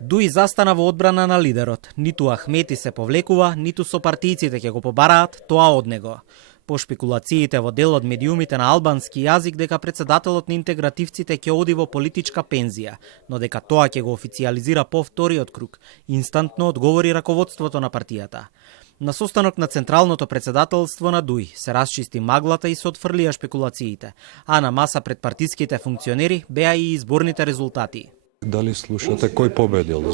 Дуи застана во одбрана на лидерот. Ниту Ахмети се повлекува, ниту сопартијците ќе го побараат тоа од него. По шпекулациите во дел од медиумите на албански јазик дека председателот на интегративците ќе оди во политичка пензија, но дека тоа ќе го официализира по вториот круг, инстантно одговори раководството на партијата. На состанок на Централното председателство на ДУИ се расчисти маглата и се отфрлија шпекулациите, а на маса пред партиските функционери беа и изборните резултати. Дали слушате кој победил?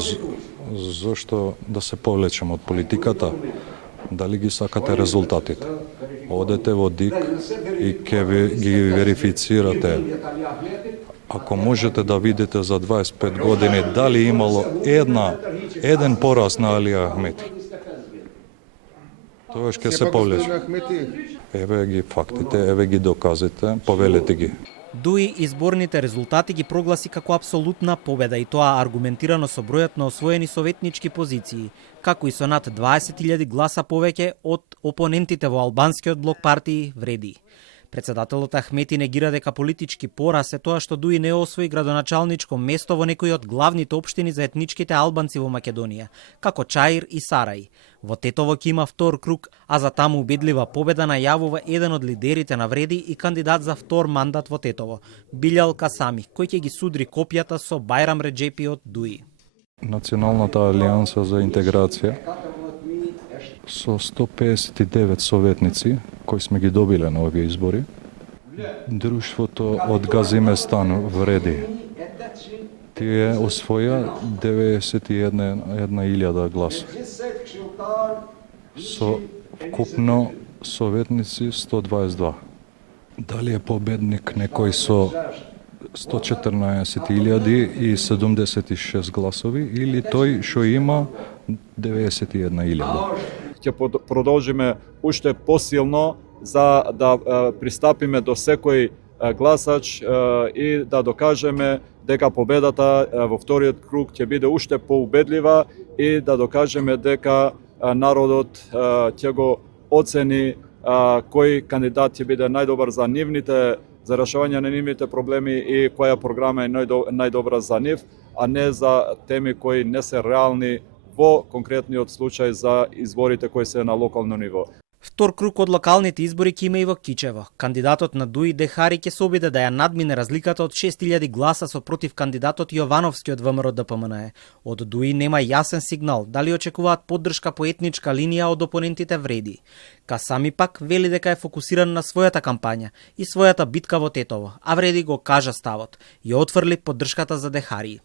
Зошто да се повлечем од политиката? Дали ги сакате резултатите? Одете во ДИК и ќе ги верифицирате. Ако можете да видите за 25 години дали имало еден пораз на Али Ахмети. Тоа ќе се повлече. Еве ги фактите, еве ги доказите, повелете ги. ДУИ изборните резултати ги прогласи како апсолутна победа и тоа аргументирано со бројот на освоени советнички позиции, како и со над 20.000 гласа повеќе од опонентите во албанскиот блок партии вреди. Председателот Ахмети негира дека политички пораз е тоа што ДУИ не освои градоначалничко место во некои од главните општини за етничките албанци во Македонија, како Чаир и Сарај. Во Тетово ќе има втор круг, а за таму убедлива победа најавува еден од лидерите на вреди и кандидат за втор мандат во Тетово, Билјал Касами, кој ќе ги судри копјата со Бајрам Реджепи од ДУИ. Националната алијанса за интеграција со 159 советници кои сме ги добиле на овие избори. Друштвото од Газиместан вреди. Тие освоја 91.000 гласа. Со вкупно советници 122. Дали е победник некој со 114.076 гласови или тој што има 91.000? Ќе продолжиме уште посилно за да пристапиме до секој гласач и да докажеме дека победата во вториот круг ќе биде уште поубедлива и да докажеме дека народот ќе го оцени кој кандидат ќе биде најдобар за нивните, за решавање на нивните проблеми и која програма е најдобра за нив, а не за теми кои не се реални во конкретниот случај за изборите кои се на локално ниво. Втор круг од локалните избори ќе има и во Кичево. Кандидатот на ДУИ Дехари ќе се обиде да ја надмине разликата од 6.000 гласа со против кандидатот Јовановски од ВМРО-ДПМНЕ. Од ДУИ нема јасен сигнал дали очекуваат поддршка по етничка линија од опонентите вреди. Касами пак вели дека е фокусиран на својата кампања и својата битка во Тетово, а вреди го кажа ставот и отфрли поддршката за Дехари.